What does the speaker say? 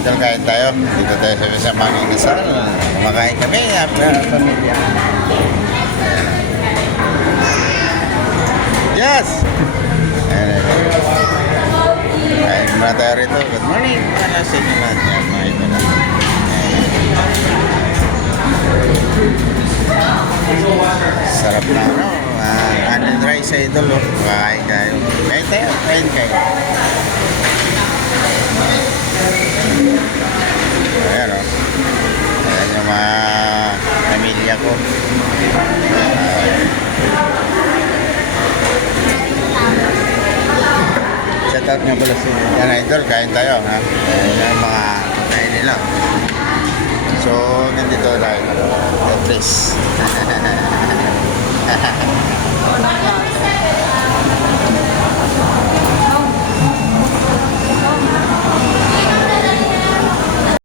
idol, kain tayo. Dito tayo sa mga inasal. Kumakain kami, pamilya. Yes! Ayan. Kain muna tayo rito. Good morning. Ano sa inyo lahat yan, mga idol. Sarap na ano. Onion rice idol. Kain kayo. Kain tayo. Kain kayo. Ayan o. Ayan yung mga pamilya ko. Shout out nga pala sa yan idol. Kain tayo ha. Ayan yung mga kain nila. So, nandito tayo. The place.